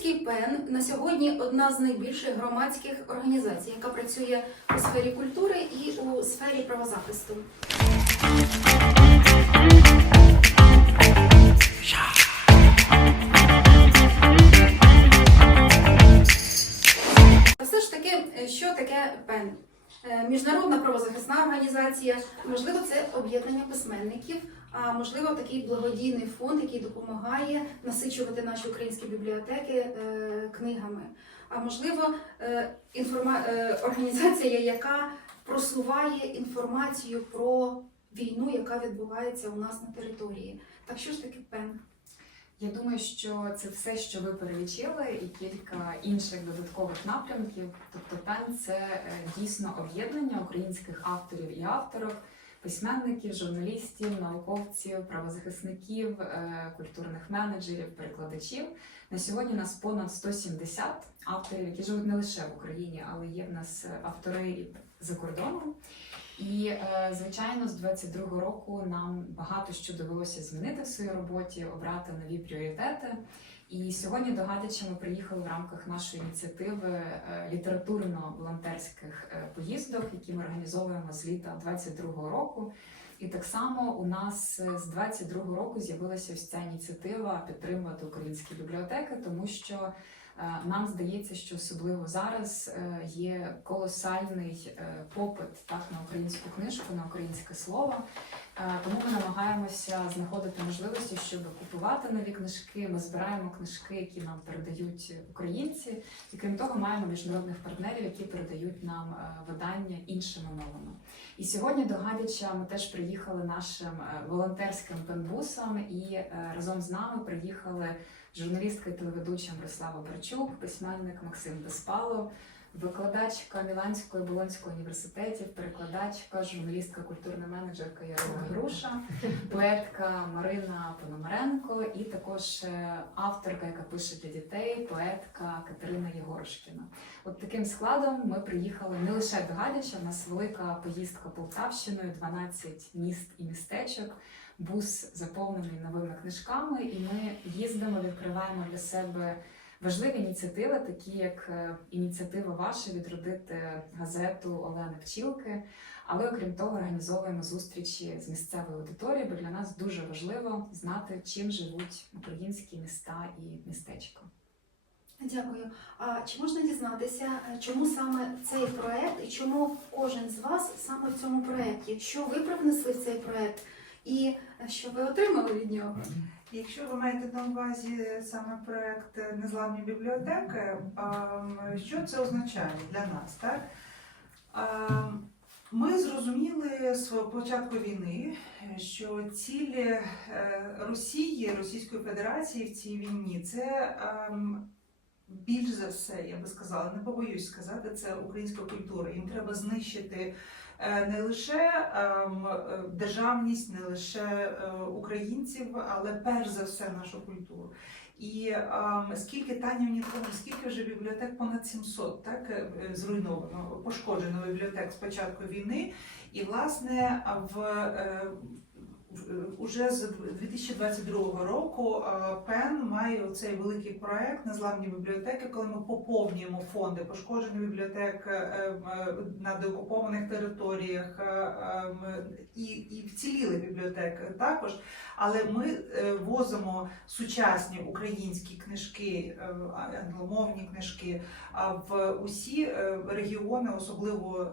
Український пен на сьогодні одна з найбільших громадських організацій, яка працює у сфері культури і у сфері правозахисту. Та Все ж таки, що таке пен? Е, Міжнародна правозахисна організація, можливо, це об'єднання письменників, а можливо, такий благодійний фонд, який допомагає насичувати наші українські бібліотеки е, книгами. А можливо, е, інформа... е, організація, яка просуває інформацію про війну, яка відбувається у нас на території. Так що ж таке пен? Я думаю, що це все, що ви перелічили, і кілька інших додаткових напрямків. Тобто ПЕН це дійсно об'єднання українських авторів і авторок, письменників, журналістів, науковців, правозахисників, е, культурних менеджерів, перекладачів. На сьогодні нас понад 170 авторів, які живуть не лише в Україні, але є в нас автори за кордоном. І е, звичайно, з 22-го року нам багато що довелося змінити в своїй роботі, обрати нові пріоритети. І сьогодні до Гадяча ми приїхали в рамках нашої ініціативи е, літературно-волонтерських е, поїздок, які ми організовуємо з літа 22-го року. І так само у нас е, з 22-го року з'явилася ось ця ініціатива підтримувати українські бібліотеки, тому що Нам здається, що особливо зараз є колосальний попит так на українську книжку, на українське слово. Е, Тому ми намагаємося знаходити можливості, щоб купувати нові книжки. Ми збираємо книжки, які нам передають українці, і крім того, маємо міжнародних партнерів, які передають нам е, видання іншими мовами. І сьогодні до Гадяча ми теж приїхали нашим е, волонтерським пенбусом, і разом з нами приїхали журналістка і телеведуча Мирослава Барчук, письменник Максим Безпалов, викладачка Міланського і Болонського університетів, перекладачка, журналістка, культурна менеджерка Ярина Груша, поетка Марина Пономаренко і також е, авторка, яка пише для дітей, поетка Катерина Єгорошкіна. От таким складом ми приїхали не лише до Гадяча, у нас велика поїздка Полтавщиною, 12 міст і містечок бус заповнений новими книжками, і ми їздимо, відкриваємо для себе важливі ініціативи, такі як е, ініціатива ваша відродити газету Олени Пчілки. Але окрім того, організовуємо зустрічі з місцевою аудиторією, бо для нас дуже важливо знати, чим живуть українські міста і містечка. Дякую. А чи можна дізнатися, е, чому саме цей проект і чому кожен з вас саме в цьому проекті? Що ви привнесли в цей проект і е, що ви отримали від нього? Якщо ви маєте на увазі саме проект Незламні бібліотеки, ем, що це означає для нас? Так? Ем, Ми зрозуміли з початку війни, що ціль е, Росії, Російської Федерації в цій війні це ем, більш за все, я би сказала, не побоюсь сказати, це українська культура. Їм треба знищити не лише ем, е, державність, не лише е, українців, але перш за все нашу культуру. І ем, скільки Таня мені сказала, скільки вже бібліотек понад 700, так е, е, зруйновано, пошкоджено бібліотек з початку війни. І власне е, в- уже з 2022 року ПЕН має цей великий проект Незламні бібліотеки, коли ми поповнюємо фонди пошкоджених бібліотек е, е, на деокупованих територіях е, е, і, і вціліли бібліотеки також. Але ми возимо сучасні українські книжки, англомовні книжки в усі регіони, особливо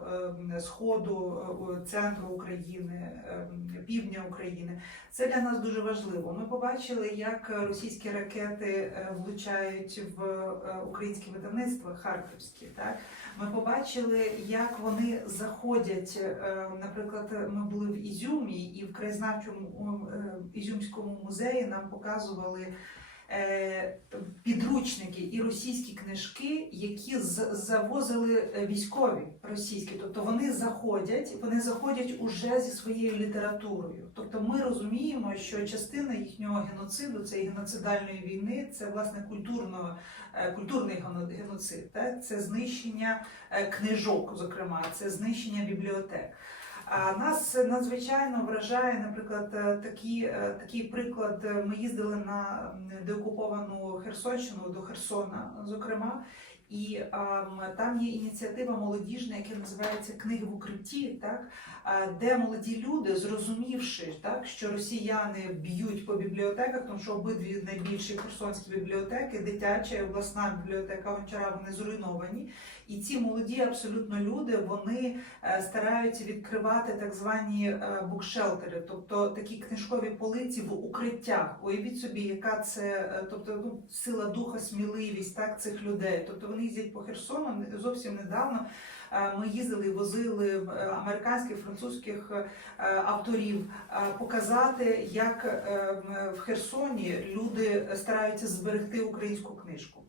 е, сходу, центру України, півдня України. Це для нас дуже важливо. Ми побачили, як російські ракети е, влучають в українське українські видавництва харківські. Так ми побачили, як вони заходять. е, Наприклад, ми були в Ізюмі, і в краєзнавчому е, Ізюмському музеї нам показували. Е, Підручники і російські книжки, які завозили е, військові російські, тобто вони заходять, вони заходять уже зі своєю літературою. Тобто ми розуміємо, що частина їхнього геноциду, цієї геноцидальної війни, це власне культурно, е, культурний геноцид, це знищення книжок, зокрема, це знищення бібліотек. Нас надзвичайно вражає, наприклад, е, такі, е, такий приклад. Ми їздили на деокуповану Херсонщину до Херсона, зокрема. І ем, там є ініціатива молодіжна, яка називається Книги в укритті, так е, де молоді люди, зрозумівши, так що росіяни б'ють по бібліотеках, тому що обидві найбільші херсонські бібліотеки, дитяча і обласна бібліотека Гончара, вони зруйновані. І ці молоді абсолютно люди вони е, стараються відкривати так звані е, букшелтери, тобто такі книжкові полиці в укриттях. Уявіть собі, яка це, е, тобто ну, сила духа, сміливість так цих людей. Тобто їздять по Херсону зовсім недавно. е, Ми їздили і возили е, американських, французьких е, авторів показати, як в Херсоні люди стараються зберегти українську книжку.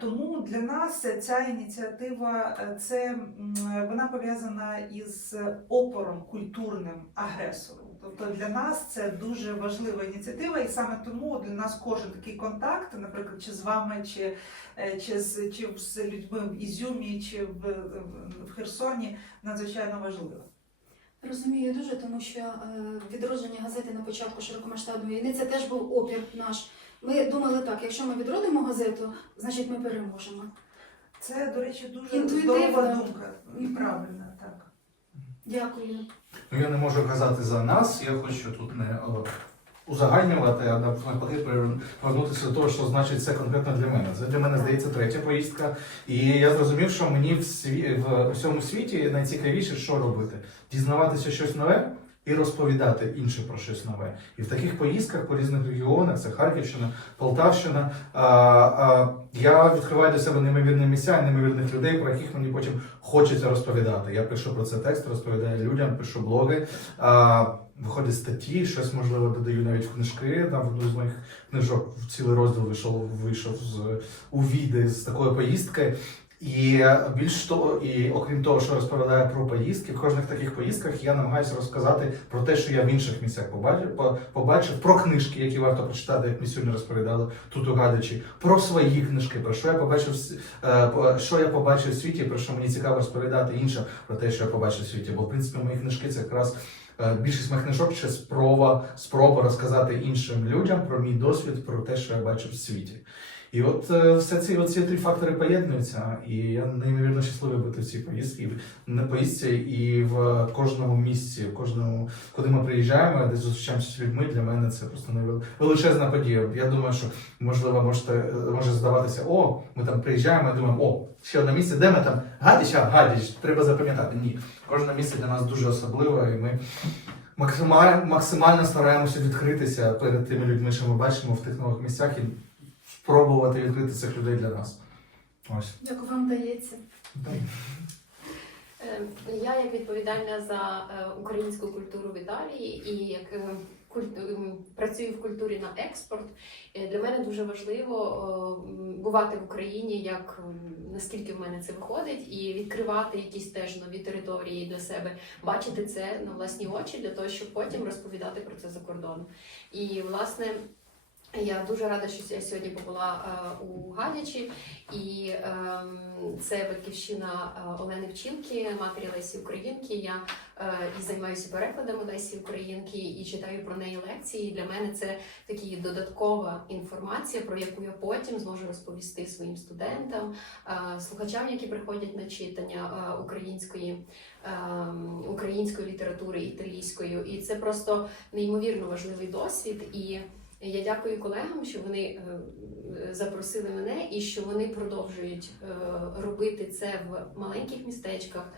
Тому для нас ця ініціатива це вона пов'язана із опором культурним агресору. Тобто для нас це дуже важлива ініціатива, і саме тому для нас кожен такий контакт, наприклад, чи з вами, чи, е, чи, з, чи з людьми в Ізюмі, чи в, в Херсоні, надзвичайно важливо. Розумію дуже, тому що е, відродження газети на початку широкомасштабної війни це теж був опір наш. Ми думали так, якщо ми відродимо газету, значить ми переможемо. Це, до речі, дуже Інтуїтивно. здорова думка і Мгм. Дякую. Ну, я не можу казати за нас, я хочу тут не о, узагальнювати, а навпаки повернутися до того, що значить це конкретно для мене. Це для мене здається третя поїздка. І я зрозумів, що мені в, сві... в усьому світі найцікавіше, що робити: дізнаватися щось нове. І розповідати інше про щось нове. І в таких поїздках по різних регіонах, це Харківщина, Полтавщина. А, а, я відкриваю для себе неймовірні місця, неймовірних людей, про яких мені потім хочеться розповідати. Я пишу про це текст, розповідаю людям, пишу блоги, а, виходять статті, щось можливо додаю навіть в книжки. Там в одну з моїх книжок цілий розділ вийшов, вийшов з у віди з такої поїздки. І більш того, і окрім того, що розповідаю про поїздки, в кожних таких поїздках я намагаюся розказати про те, що я в інших місцях побачив, побачив про книжки, які варто прочитати, як ми сьогодні розповідали тут у Гадичі, про свої книжки, про що я побачив, е, що я побачив в світі, про що мені цікаво розповідати іншим про те, що я побачив в світі. Бо в принципі мої книжки це якраз. е, Більшість моїх книжок ще спроба, спроба розказати іншим людям про мій досвід, про те, що я бачив в світі. І от е, все ці оці три фактори поєднуються, і я неймовірно щасливий бути в цій поїздці, на поїздці і в кожному місці, в кожному, куди ми приїжджаємо, десь зустрічаємося з людьми. Для мене це просто величезна подія. Я думаю, що можливо можете е, може здаватися, о, ми там приїжджаємо, і думаємо, о, ще одне місце, де ми там? Гадіч, а Гадіч, треба запам'ятати. Ні, кожне місце для нас дуже особливе, і ми. Максимально, максимально стараємося відкритися перед тими людьми, що ми бачимо в тих нових місцях, і спробувати відкрити цих людей для нас. Ось. Дякую, вам вдається. Е, Я як відповідальна за е, українську культуру в Італії і як е, працюю в культурі на експорт. Для мене дуже важливо бувати в Україні, як наскільки в мене це виходить, і відкривати якісь теж нові території для себе, бачити це на власні очі для того, щоб потім розповідати про це за кордоном. І власне. Я дуже рада, що я сьогодні побула е, у Гадячі, і ем, це батьківщина е, Олени Вчинки, матері Лесі Українки. Я е, і займаюся перекладами Лесі Українки і читаю про неї лекції. Для мене це такі додаткова інформація, про яку я потім зможу розповісти своїм студентам, слухачам, які приходять на читання української. ем, Української літератури італійською, і це просто неймовірно важливий досвід. І я дякую колегам, що вони е, запросили мене і що вони продовжують е, робити це в маленьких містечках,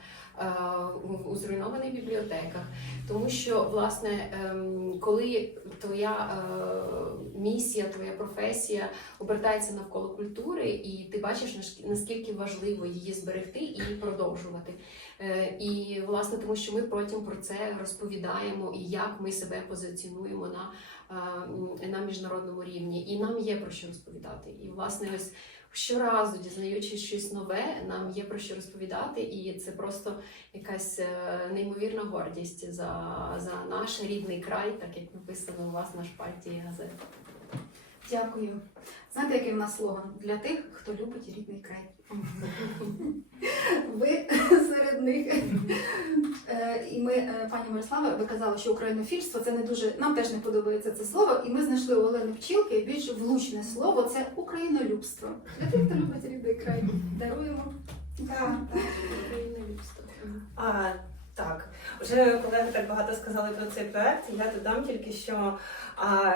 у- у зруйнованих бібліотеках. Тому що, власне, ем, коли твоя е, місія, твоя професія обертається навколо культури, і ти бачиш наскільки важливо її зберегти і продовжувати. Е, І власне, тому що ми потім про це розповідаємо і як ми себе позиціонуємо на е, на міжнародному рівні, і нам є про що розповідати. І власне, ось щоразу дізнаючись щось нове, нам є про що розповідати, і це просто якась е, неймовірна гордість за, за наш рідний край, так як написано у вас на шпальті газети. Дякую. Знаєте, який в нас слоган? Для тих, хто любить рідний край. Ви серед них. Ми, е, пані Мирославе, ви казали, що українофільство це не дуже. Нам теж не подобається це слово, і ми знайшли у Олени Пчілки більш влучне слово це українолюбство. Для тих, хто любить рідний край. Даруємо. Так, Українолюбство. Так, вже колеги так багато сказали про цей проект. Я додам тільки, що а,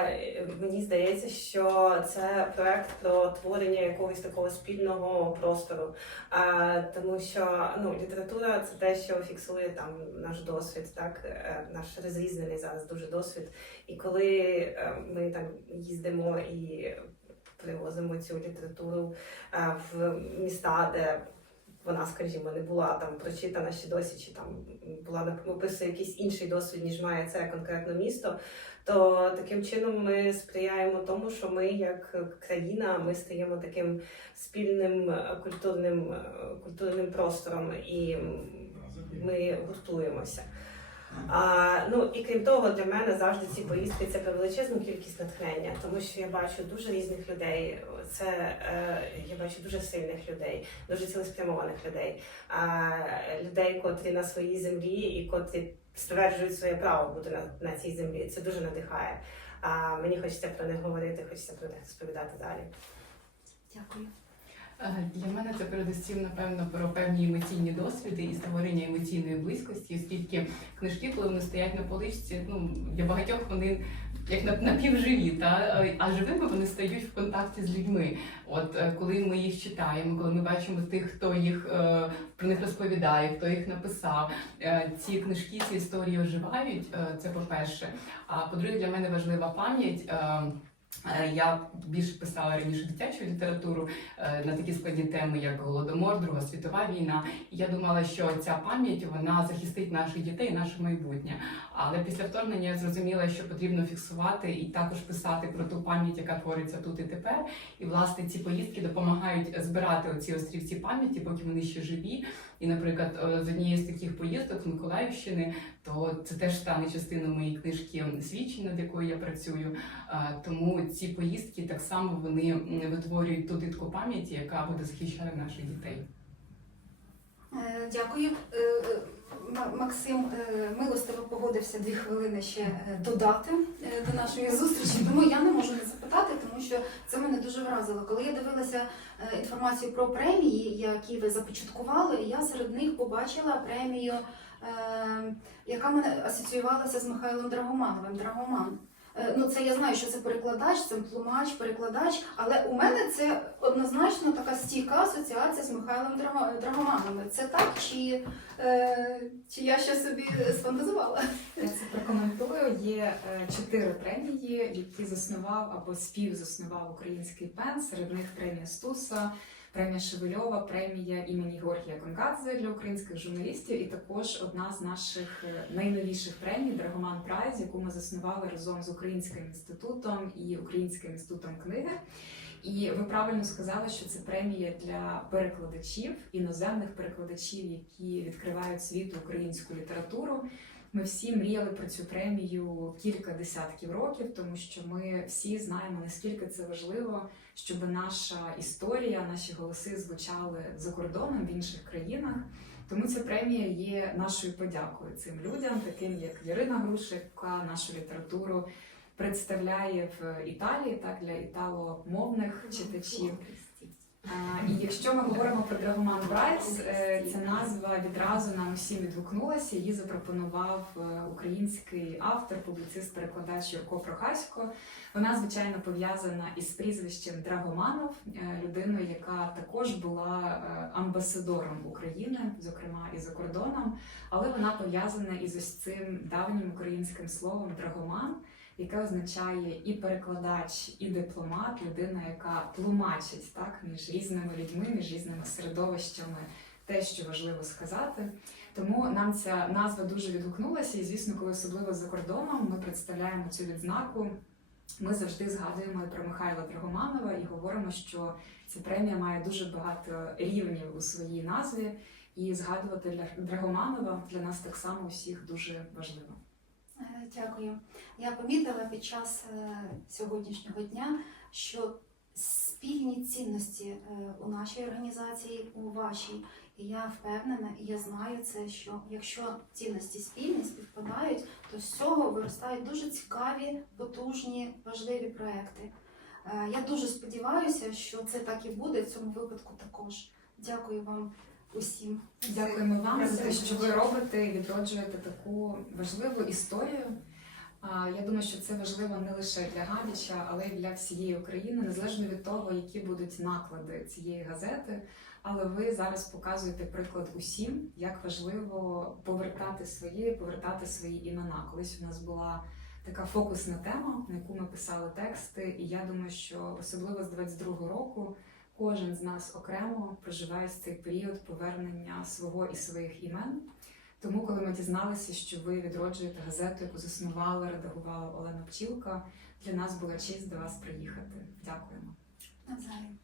мені здається, що це проект про творення якогось такого спільного простору. А, тому що ну, література це те, що фіксує там наш досвід, так е, наш розрізнений зараз дуже досвід. І коли е, ми там їздимо і привозимо цю літературу е, в міста, де вона, скажімо, не була там прочитана ще досі, чи там була написана якийсь інший досвід, ніж має це конкретно місто. То таким чином ми сприяємо тому, що ми, як країна, ми стаємо таким спільним е, культурним, е, культурним простором і ми гуртуємося. А, ну і крім того, для мене завжди ці поїздки це про величезну кількість натхнення, тому що я бачу дуже різних людей. Це е, я бачу дуже сильних людей, дуже цілеспрямованих людей, а, людей, котрі на своїй землі і котрі стверджують своє право бути на, на цій землі. Це дуже надихає. А мені хочеться про них говорити, хочеться про них розповідати далі. Дякую. Е, Для мене це передусім, напевно, про певні емоційні досвіди і створення емоційної близькості, оскільки книжки, коли вони стоять на поличці, ну для багатьох вони як напівживі, та а живими вони стають в контакті з людьми. От е, коли ми їх читаємо, коли ми бачимо тих, хто їх е, про них розповідає, хто їх написав, ці книжки, ці історії оживають. Це по-перше. А по-друге, для мене важлива пам'ять. Е, Я більше писала раніше дитячу літературу е, на такі складні теми, як Голодомор, Друга світова війна. Я думала, що ця пам'ять вона захистить наших дітей, наше майбутнє. Але після вторгнення я зрозуміла, що потрібно фіксувати і також писати про ту пам'ять, яка твориться тут і тепер. І власне ці поїздки допомагають збирати оці острівці пам'яті, поки вони ще живі. І, наприклад, е, з однієї з таких поїздок з Миколаївщини, то це теж стане частиною моєї книжки свідчень, над якою я працюю. Тому ці поїздки так само вони витворюють ту дитку пам'яті, яка буде захищати наших дітей. Е, Дякую. Е, е, Ма- Максим милостиво погодився дві хвилини ще додати до нашої зустрічі, тому я не можу не запитати, тому що це мене дуже вразило. Коли я дивилася інформацію про премії, які ви започаткували, я серед них побачила премію, яка мене асоціювалася з Михайлом Драгомановим. Драгоман. Е, Ну, це я знаю, що це перекладач, це тлумач, перекладач, але у мене це однозначно така стійка асоціація з Михайлом Драго- Драгомановим. Це так, чи, е, чи я ще собі сфантазувала? Я це прокоментую. Є е, чотири премії, які заснував або співзаснував український пен. Серед них премія Стуса, премія Шевельова, премія імені Георгія Конгадзе для українських журналістів, і також одна з наших е, найновіших премій Драгоман Прайз, яку ми заснували разом з Українським інститутом і Українським інститутом книги. І ви правильно сказали, що це премія для перекладачів, іноземних перекладачів, які відкривають світу українську літературу. Ми всі мріяли про цю премію кілька десятків років, тому що ми всі знаємо, наскільки це важливо, щоб наша історія, наші голоси звучали за кордоном в інших країнах. Тому ця премія є нашою подякою цим людям, таким як Ярина Грушик, яка нашу літературу представляє в Італії, так для італомовних читачів. І якщо ми говоримо про Драгоман Брайс, е, ця назва відразу нам усім відгукнулася. Її запропонував е, український автор, публіцист, перекладач Юрко Прохасько. Вона звичайно пов'язана із прізвищем Драгоманов, е, людиною, яка також була амбасадором України, зокрема і за кордоном, але вона пов'язана із ось цим давнім українським словом драгоман яке означає і перекладач, і дипломат, людина, яка тлумачить так між різними людьми, між різними середовищами те, що важливо сказати. Тому нам ця назва дуже відгукнулася, і звісно, коли особливо за кордоном ми представляємо цю відзнаку. Ми завжди згадуємо про Михайла Драгоманова і говоримо, що ця премія має дуже багато рівнів у своїй назві, і згадувати для Драгоманова для нас так само усіх дуже важливо. Е, Дякую. Я помітила під час е, сьогоднішнього дня, що спільні цінності е, у нашій організації, у вашій. І я впевнена, і я знаю це, що якщо цінності спільні співпадають, то з цього виростають дуже цікаві, потужні, важливі проекти. Я дуже сподіваюся, що це так і буде в цьому випадку також. Дякую вам усім. Дякуємо вам за те, що ви робите і відроджуєте таку важливу історію. Я думаю, що це важливо не лише для Гадяча, але й для всієї України, незалежно від того, які будуть наклади цієї газети. Але ви зараз показуєте приклад усім, як важливо повертати свої, повертати свої імена. Колись у нас була така фокусна тема, на яку ми писали тексти, і я думаю, що особливо з 22-го року кожен з нас окремо проживає цей період повернення свого і своїх імен. Тому, коли ми дізналися, що ви відроджуєте газету, яку заснувала, редагувала Олена Пчілка, для нас була честь до вас приїхати. Дякуємо. Навзаєм.